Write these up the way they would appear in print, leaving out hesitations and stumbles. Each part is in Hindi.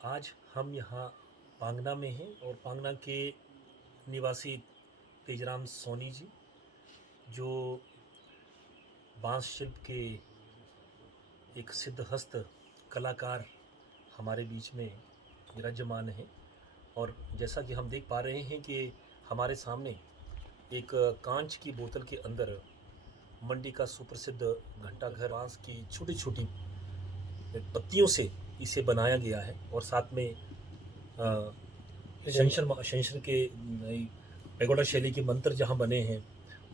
आज हम यहाँ पांगना में हैं और पांगना के निवासी तेजराम सोनी जी जो बांस शिल्प के एक सिद्धहस्त कलाकार हमारे बीच में विराजमान हैं। और जैसा कि हम देख पा रहे हैं कि हमारे सामने एक कांच की बोतल के अंदर मंडी का सुप्रसिद्ध घंटाघर बांस की छोटी छोटी पत्तियों से इसे बनाया गया है। और साथ में शंकर के पैगोडा शैली के मंदिर जहाँ बने हैं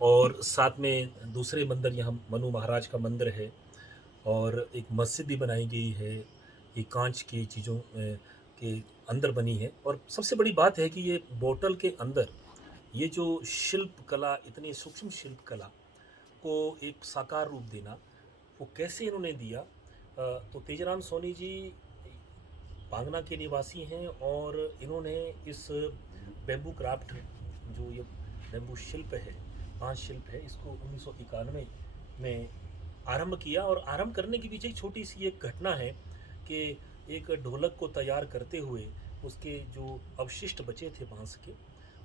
और साथ में दूसरे मंदिर यहाँ मनु महाराज का मंदिर है और एक मस्जिद भी बनाई गई है। ये कांच की चीज़ों के अंदर बनी है। और सबसे बड़ी बात है कि ये बोतल के अंदर ये जो शिल्प कला, इतनी सूक्ष्म शिल्प कला को एक साकार रूप देना, वो कैसे इन्होंने दिया। तो तेजराम सोनी जी पांगना के निवासी हैं और इन्होंने इस बैम्बू क्राफ्ट, जो ये बैम्बू शिल्प है, बांस शिल्प है, इसको 1991 में आरंभ किया। और आरंभ करने के पीछे एक छोटी सी एक घटना है कि एक ढोलक को तैयार करते हुए उसके जो अवशिष्ट बचे थे बांस के,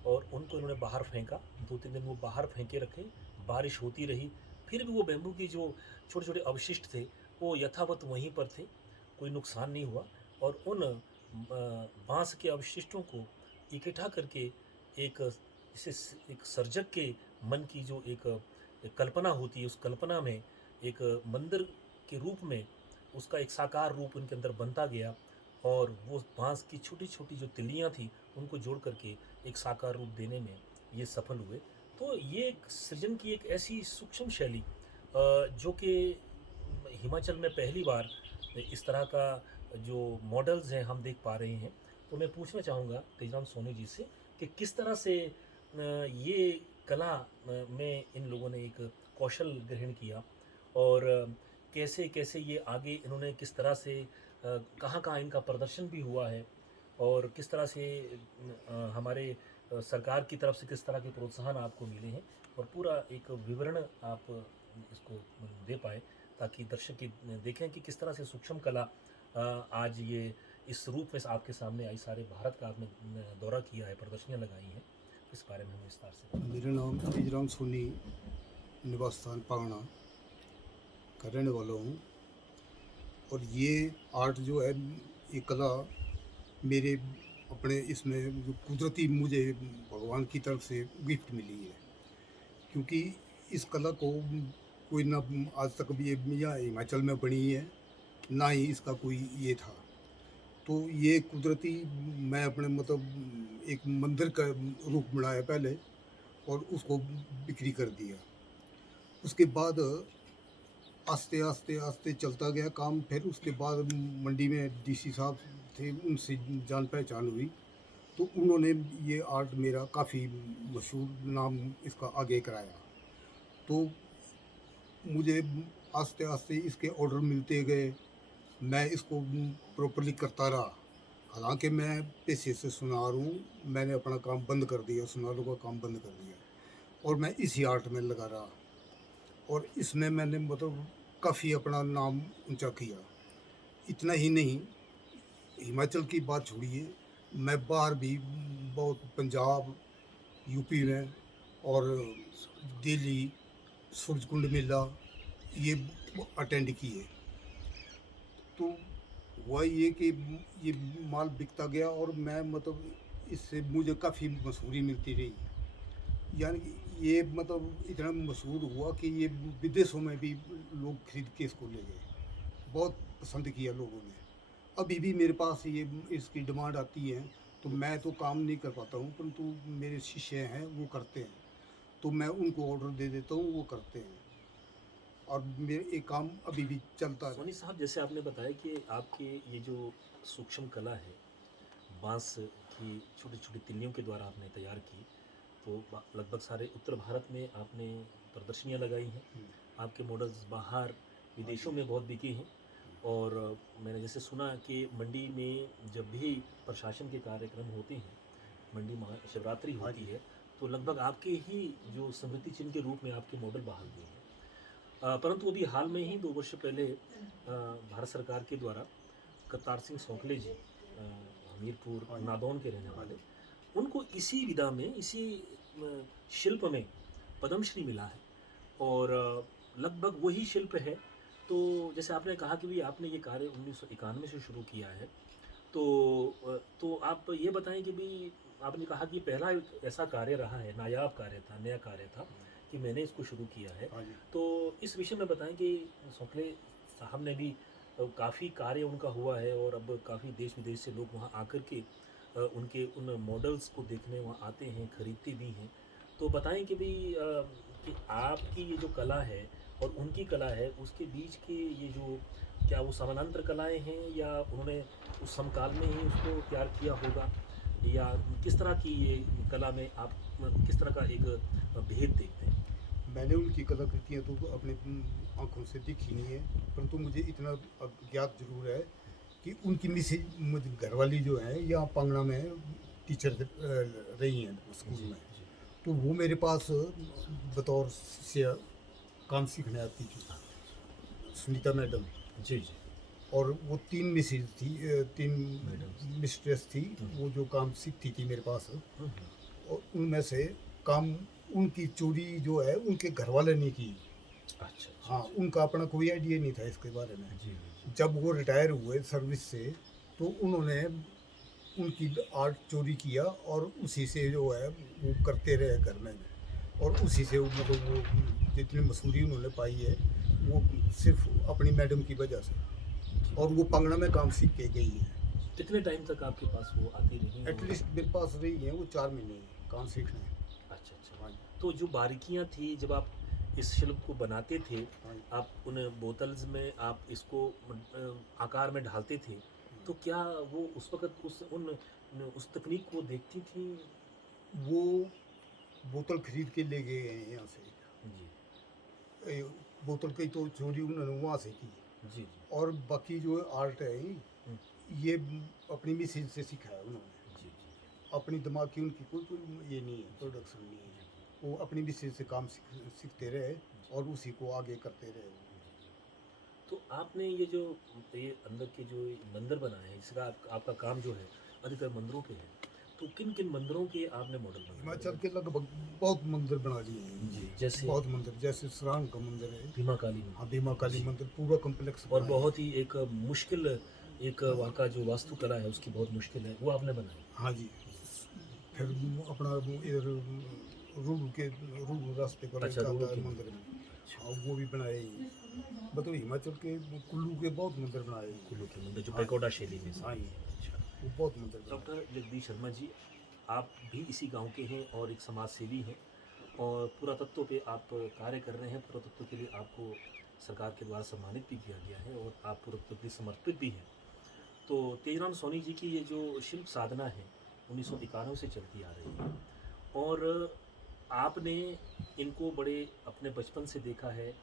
और उनको इन्होंने बाहर फेंका। 2-3 दिन वो बाहर फेंके रखे, बारिश होती रही, फिर भी वो बैम्बू की जो छोटे छोटे अवशिष्ट थे वो यथावत वहीं पर थे, कोई नुकसान नहीं हुआ। और उन बांस के अवशिष्टों को इकट्ठा करके एक इसे एक सर्जक के मन की जो एक कल्पना होती है, उस कल्पना में एक मंदिर के रूप में उसका एक साकार रूप उनके अंदर बनता गया। और वो बांस की छोटी छोटी जो तिल्लियाँ थी उनको जोड़ करके एक साकार रूप देने में ये सफल हुए। तो ये एक सृजन की एक ऐसी सूक्ष्म शैली जो कि हिमाचल में पहली बार इस तरह का जो मॉडल्स हैं हम देख पा रहे हैं। तो मैं पूछना चाहूँगा तेजराम सोनी जी से कि किस तरह से ये कला में इन लोगों ने एक कौशल ग्रहण किया और कैसे कैसे ये आगे इन्होंने किस तरह से कहाँ कहाँ इनका प्रदर्शन भी हुआ है और किस तरह से हमारे सरकार की तरफ से किस तरह के प्रोत्साहन आपको मिले हैं, और पूरा एक विवरण आप इसको दे पाए ताकि दर्शक ये देखें कि किस तरह से सूक्ष्म कला आज ये इस रूप में आपके सामने आई। सारे भारत का आपने दौरा किया है, प्रदर्शनियाँ लगाई हैं, इस बारे में हमें विस्तार से बताएं। मेरा नाम तेजराम सोनी, निवास स्थान पांगना का रहने वाला हूँ। और ये आर्ट जो है, ये कला मेरे अपने इसमें जो कुदरती मुझे भगवान की तरफ से गिफ्ट मिली है। क्योंकि इस कला को कोई ना आज तक भी ये या हिमाचल में बनी है, ना ही इसका कोई ये था। तो ये कुदरती मैं अपने मतलब एक मंदिर का रूप बनाया पहले और उसको बिक्री कर दिया। उसके बाद आस्ते आस्ते आस्ते चलता गया काम। फिर उसके बाद मंडी में डीसी साहब थे, उनसे जान पहचान हुई। तो उन्होंने ये आर्ट मेरा काफ़ी मशहूर नाम इसका आगे कराया। तो मुझे आस्ते आस्ते इसके ऑर्डर मिलते गए। मैं इसको प्रॉपरली करता रहा। हालांकि मैं पेशे से सुनार हूँ, मैंने अपना काम बंद कर दिया, सुनारों का काम बंद कर दिया और मैं इसी आर्ट में लगा रहा। और इसमें मैंने मतलब काफ़ी अपना नाम ऊंचा किया। इतना ही नहीं, हिमाचल की बात छोड़िए, मैं बाहर भी बहुत पंजाब, यूपी में और दिल्ली, सूरजकुंड मेला ये अटेंड किए। तो हुआ ये कि ये माल बिकता गया और मैं मतलब इससे मुझे काफ़ी मशहूरी मिलती रही। यानी कि ये मतलब इतना मशहूर हुआ कि ये विदेशों में भी लोग खरीद के इसको ले गए। बहुत पसंद किया लोगों ने। अभी भी मेरे पास ये इसकी डिमांड आती है। तो मैं तो काम नहीं कर पाता हूँ, परंतु मेरे शिष्य हैं वो करते हैं। तो मैं उनको ऑर्डर दे देता हूँ, वो करते हैं और मेरे ये काम अभी भी चलता है। सोनी साहब, जैसे आपने बताया कि आपके ये जो सूक्ष्म कला है बांस की छोटी छोटी तिल्लियों के द्वारा आपने तैयार की, तो लगभग सारे उत्तर भारत में आपने प्रदर्शनियाँ लगाई हैं। आपके मॉडल्स बाहर हाँ विदेशों जी। में बहुत बिके हैं। और मैंने जैसे सुना कि मंडी में जब भी प्रशासन के कार्यक्रम होते हैं, मंडी महाशिवरात्रि हाँ होती जी। है, तो लगभग आपके ही जो स्मृति चिन्ह के रूप में आपके मॉडल बाहर हुए हैं। परंतु अभी हाल में ही 2 वर्ष पहले भारत सरकार के द्वारा करतार सिंह सौखले जी हमीरपुर हाँ जी। नादौन के रहने हाँ वाले, जी। उनको इसी विधा में, इसी शिल्प में पद्मश्री मिला है और लगभग वही शिल्प है। तो जैसे आपने कहा कि भई आपने ये कार्य 1991 से शुरू किया है, तो आप ये बताएँ कि भई आपने कहा कि पहला एक ऐसा कार्य रहा है, नायाब कार्य था, नया कार्य था कि मैंने इसको शुरू किया है। हाँ जी। तो इस विषय में बताएँ कि शोकले साहब ने भी काफ़ी कार्य उनका हुआ है और अब काफ़ी देश-विदेश से लोग वहाँ आकर के उनके उन मॉडल्स को देखने वहाँ आते हैं, खरीदते भी हैं। तो बताएँ कि भई कि आपकी ये जो कला है और उनकी कला है, उसके बीच के ये जो क्या वो समानांतर कलाएँ हैं या उन्होंने उस समकाल में ही उसको तैयार किया होगा? या किस तरह की ये कला में आप किस तरह का एक भेद देखते हैं? मैंने उनकी कलाकृतियाँ तो अपने आँखों से देखी नहीं है, परंतु मुझे इतना ज्ञात ज़रूर है कि उनकी मिसेज मुझ घरवाली जो है यहाँ पांगणा में टीचर रही हैं स्कूल जी, में। जी। तो वो मेरे पास बतौर शिष्य काम सीखने आती थी, हाँ, सुनीता मैडम। जी, जी। और वो 3 मिसेज़ थी, 3 मैडम्स थी। मिस्ट्रेस थी, हुँ, वो जो काम सीखती थी मेरे पास। हुँ, हुँ। और उनमें से काम उनकी चोरी जो है उनके घरवाले ने की। अच्छा, अच्छा, हाँ, अच्छा। उनका अपना कोई आइडिया नहीं था इसके बारे में। जी, जी, जी। जब वो रिटायर हुए सर्विस से, तो उन्होंने उनकी आर्ट चोरी किया और उसी से जो है वो करते रहे घर में। और उसी से वो मतलब वो जितनी मसूरी उन्होंने पाई है, वो सिर्फ़ अपनी मैडम की वजह से। जी। और वो पांगणा में काम सीख के गई है। कितने टाइम तक आपके पास वो आती रहीं एट और लीस्ट मेरे पास रही हैं वो 4 महीने काम सीखने। अच्छा, अच्छा। हाँ जी, तो जो बारीकियाँ थी जब आप इस शिल्प को बनाते थे, हाँ जी। आप उन बोतल्स में आप इसको आकार में ढालते थे, तो क्या वो उस वक़्त उस तकनीक को देखती थीं? वो बोतल खरीद के ले गए हैं यहाँ से। जी। ए, बोतल की तो चोरी उन्होंने वहाँ से की। जी, जी। और बाकी जो आर्ट है हुँ। ये अपनी मिसेज से सीखा है उन्होंने। जी, जी, जी। अपनी दिमाग की उनकी कोई ये नहीं है, जी, प्रोडक्शन नहीं है। जी, जी। वो अपनी मिसेज से काम सीखते रहे जी, और उसी को आगे करते रहे वो। जी, जी। तो आपने ये जो ये अंदर के जो मंदिर बनाए हैं, इसका आपका काम जो है अधिकतर मंदिरों पे है। तो किन-किन मंदिरों के आपने मॉडल बनाए हिमाचल हैं? के लगभग बहुत मंदिर बना दिए हैं जी, इन्होंने। जैसे बहुत मंदिर, जैसे सरांग का मंदिर है। भीमा काली हाँ, मंदिर। भीमा काली जी। मंदिर पूरा कॉम्प्लेक्स और बनाया है। बहुत ही एक मुश्किल एक हाँ, वहाँ का जो वास्तुकला है उसकी बहुत मुश्किल है, वो आपने बनाई। हाँ जी। जी। फिर अपना वो इधर रूल रास्ते पर अच्छा, एक रोडों आता है के मंदिर मंदिर। में। अच्छा, हाँ, वो भी बनाए हैं। मतलब हिमाचल के कुल्लू के बहुत मंदिर बनाए हैं। कुल्लू के मंदिर जो हाँ पैगोडा जी, शैली में से हाँ भी जी, है। अच्छा। वो बहुत मंदिर बनाए डॉक्टर हैं। जगदीश शर्मा जी, आप भी इसी गाँव के हैं और एक समाज सेवी हैं और पुरातत्व पे आप कार्य कर रहे हैं। पुरातत्व के लिए आपको सरकार के द्वारा सम्मानित भी किया गया है और आप पुरातत्व के लिए समर्पित भी हैं। तो तेजराम सोनी जी की ये जो शिल्प साधना है 1991 से चलती आ रही है और आपने इनको बड़े अपने बचपन से देखा है,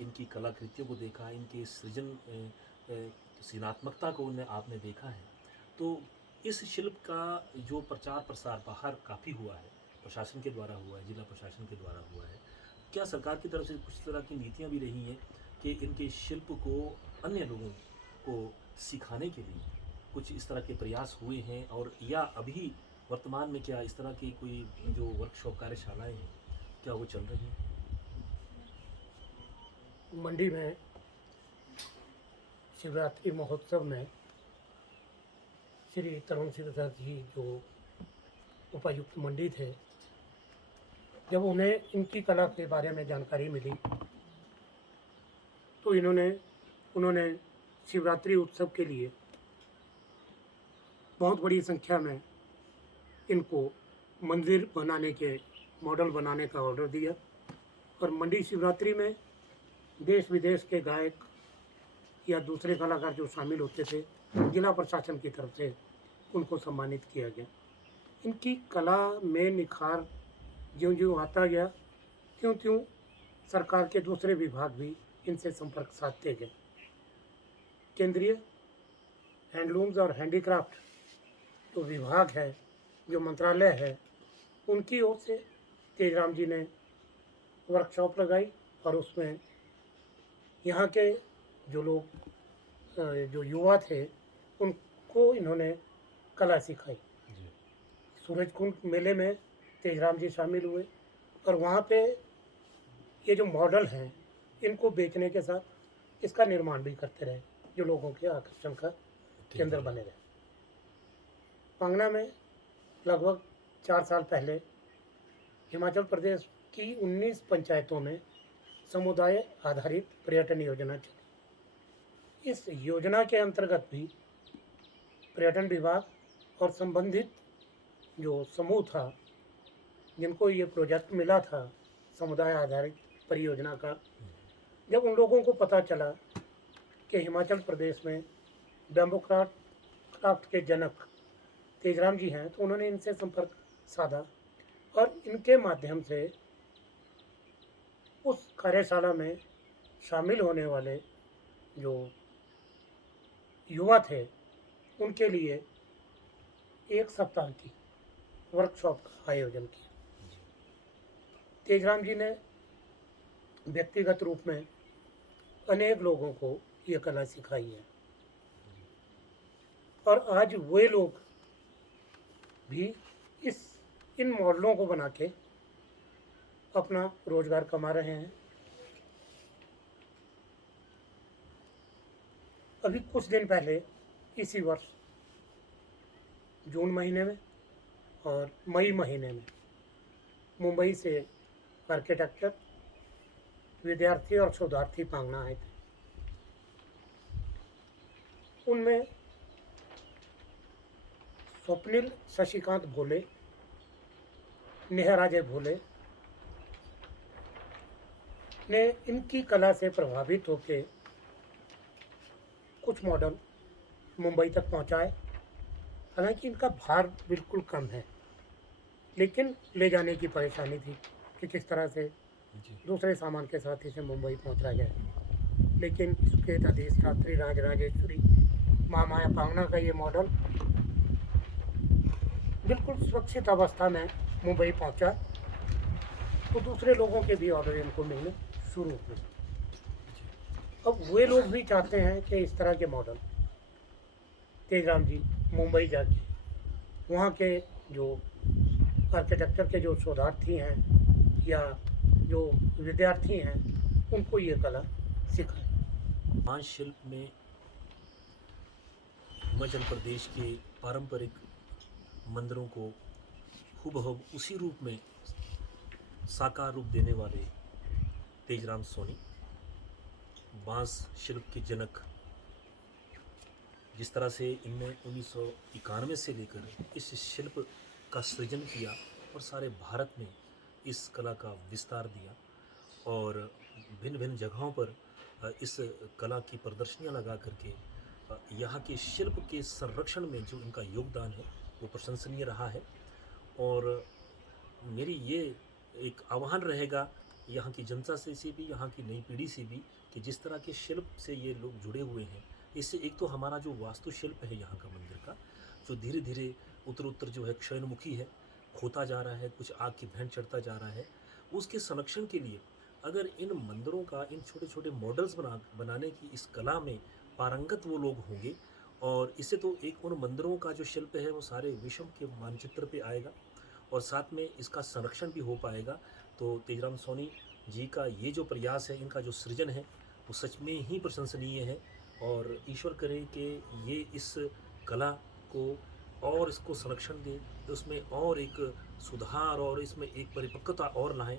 इनकी कलाकृतियों को देखा, इनके सृजन सृजनात्मकता को उन्हें आपने देखा है। तो इस शिल्प का जो प्रचार प्रसार बाहर काफ़ी हुआ है, प्रशासन के द्वारा हुआ है, जिला प्रशासन के द्वारा हुआ है। क्या सरकार की तरफ से कुछ तरह की नीतियाँ भी रही हैं कि इनके शिल्प को अन्य लोगों को सिखाने के लिए कुछ इस तरह के प्रयास हुए हैं और या अभी वर्तमान में क्या इस तरह की कोई जो वर्कशॉप कार्यशालाएँ हैं, क्या वो चल रही हैं? मंडी में शिवरात्रि महोत्सव में श्री तरुण सिंह दत्त जी जो उपायुक्त मंडी थे, जब उन्हें इनकी कला के बारे में जानकारी मिली तो उन्होंने शिवरात्रि उत्सव के लिए बहुत बड़ी संख्या में इनको मंदिर बनाने के मॉडल बनाने का ऑर्डर दिया और मंडी शिवरात्रि में देश विदेश के गायक या दूसरे कलाकार जो शामिल होते थे, जिला प्रशासन की तरफ से उनको सम्मानित किया गया। इनकी कला में निखार ज्यों-ज्यों आता गया, त्यों-त्यों सरकार के दूसरे विभाग भी इनसे संपर्क साधते गए। केंद्रीय हैंडलूम्स और हैंडीक्राफ्ट जो विभाग है, जो मंत्रालय है, उनकी ओर से तेजराम जी ने वर्कशॉप लगाई और उसमें यहाँ के जो लोग जो युवा थे, उनको इन्होंने कला सिखाई। जी। सूरजकुंड मेले में तेजराम जी शामिल हुए और वहाँ पे ये जो मॉडल हैं इनको बेचने के साथ इसका निर्माण भी करते रहे, जो लोगों के आकर्षण का केंद्र बने रहे। पांगना में लगभग 4 साल पहले हिमाचल प्रदेश की 19 पंचायतों में समुदाय आधारित पर्यटन योजना चली। इस योजना के अंतर्गत भी पर्यटन विभाग और संबंधित जो समूह था, जिनको ये प्रोजेक्ट मिला था समुदाय आधारित परियोजना का, जब उन लोगों को पता चला कि हिमाचल प्रदेश में बैम्बू क्राफ्ट के जनक तेजराम जी हैं, तो उन्होंने इनसे संपर्क साधा और इनके माध्यम से उस कार्यशाला में शामिल होने वाले जो युवा थे उनके लिए 1 सप्ताह की वर्कशॉप का आयोजन किया। तेजराम जी ने व्यक्तिगत रूप में अनेक लोगों को ये कला सिखाई है और आज वे लोग भी इन मॉडलों को बना के अपना रोजगार कमा रहे हैं। अभी कुछ दिन पहले इसी वर्ष जून महीने में और मई महीने में मुंबई से आर्किटेक्चर विद्यार्थी और शोधार्थी पांगना आए थे। उनमें स्वप्निल शशिकांत भोले, नेहराजे भोले ने इनकी कला से प्रभावित होकर कुछ मॉडल मुंबई तक पहुंचाए। हालांकि इनका भार बिल्कुल कम है, लेकिन ले जाने की परेशानी थी कि किस तरह से दूसरे सामान के साथ इसे मुंबई पहुंचाया जाए। लेकिन सुकेत अधिष्ठात्री राजराजेश्वरी महामाया पांगना का ये मॉडल बिल्कुल सुरक्षित अवस्था में मुंबई पहुंचा, तो दूसरे लोगों के भी ऑर्डर इनको मिलने शुरू हुए। अब वे लोग भी चाहते हैं कि इस तरह के मॉडल तेजराम जी मुंबई जाके वहाँ के जो आर्किटेक्चर के जो शोधार्थी हैं या जो विद्यार्थी हैं उनको ये कला सिखाएं। पांच शिल्प में हिमाचल प्रदेश के पारंपरिक मंदिरों को हूबहू उसी रूप में साकार रूप देने वाले तेजराम सोनी, बांस शिल्प के जनक, जिस तरह से इनने 1991 से लेकर इस शिल्प का सृजन किया और सारे भारत में इस कला का विस्तार दिया और भिन्न भिन्न जगहों पर इस कला की प्रदर्शनियां लगा करके यहाँ के शिल्प के संरक्षण में जो इनका योगदान है वो प्रशंसनीय रहा है। और मेरी ये एक आह्वान रहेगा यहाँ की जनता से भी, यहाँ की नई पीढ़ी से भी, कि जिस तरह के शिल्प से ये लोग जुड़े हुए हैं, इससे एक तो हमारा जो वास्तुशिल्प है यहाँ का मंदिर का, जो धीरे धीरे उत्तर जो है क्षयोन्मुखी है, खोता जा रहा है, कुछ आग की भेंट चढ़ता जा रहा है, उसके संरक्षण के लिए अगर इन मंदिरों का इन छोटे छोटे मॉडल्स बनाने की इस कला में पारंगत वो लोग होंगे, और इससे तो एक उन मंदिरों का जो शिल्प है वो सारे विश्व के मानचित्र पे आएगा और साथ में इसका संरक्षण भी हो पाएगा। तो तेजराम सोनी जी का ये जो प्रयास है, इनका जो सृजन है, वो सच में ही प्रशंसनीय है और ईश्वर करे कि ये इस कला को और इसको संरक्षण दे, उसमें और एक सुधार और इसमें एक परिपक्वता और लाएं,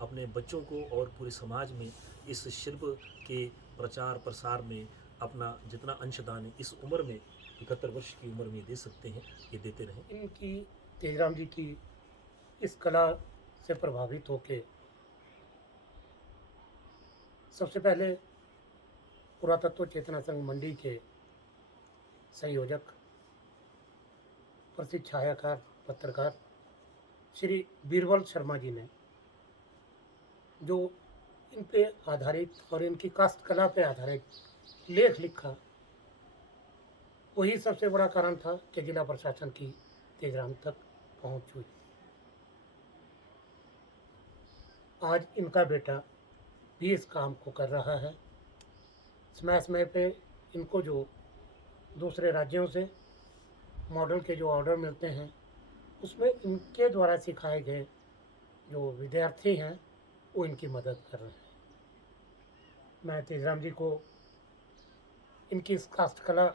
अपने बच्चों को और पूरे समाज में इस शिल्प के प्रचार प्रसार में अपना जितना अंशदान इस उम्र में 71 वर्ष की उम्र में दे सकते हैं, ये देते रहें। इनकी तेजराम जी की इस कला से प्रभावित होके सबसे पहले पुरातत्व चेतना संघ मंडी के संयोजक, प्रसिद्ध छायाकार पत्रकार श्री बीरबल शर्मा जी ने जो इन पे आधारित और इनकी काष्ठ कला पे आधारित लेख लिखा, वही सबसे बड़ा कारण था कि जिला प्रशासन की तेजराम तक पहुंच हुई। आज इनका बेटा भी इस काम को कर रहा है। समय समय पे इनको जो दूसरे राज्यों से मॉडल के जो ऑर्डर मिलते हैं उसमें इनके द्वारा सिखाए गए जो विद्यार्थी हैं वो इनकी मदद कर रहे हैं। मैं तेजराम जी को इनकी इस काष्ठकला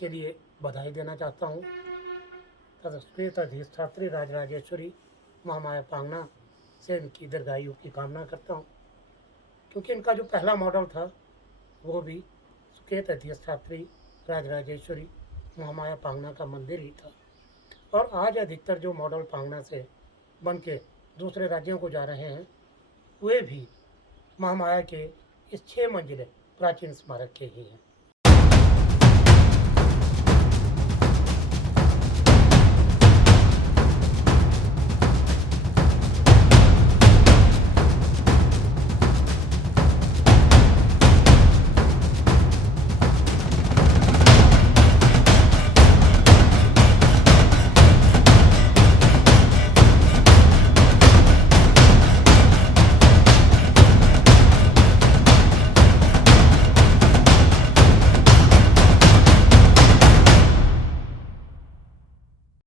के लिए बधाई देना चाहता हूँ तथा संस्कृत अधिष्ठात्री राजराजेश्वरी महामाया पांगना से इनकी दीर्घायु की कामना करता हूँ, क्योंकि इनका जो पहला मॉडल था वो भी सुकेत अधिष्ठात्री राजराजेश्वरी महामाया पांगना का मंदिर ही था। और आज अधिकतर जो मॉडल पांगना से बन के दूसरे राज्यों को जा रहे हैं वे भी महामाया के इस 6 मंजिले प्राचीन स्मारक के ही हैं।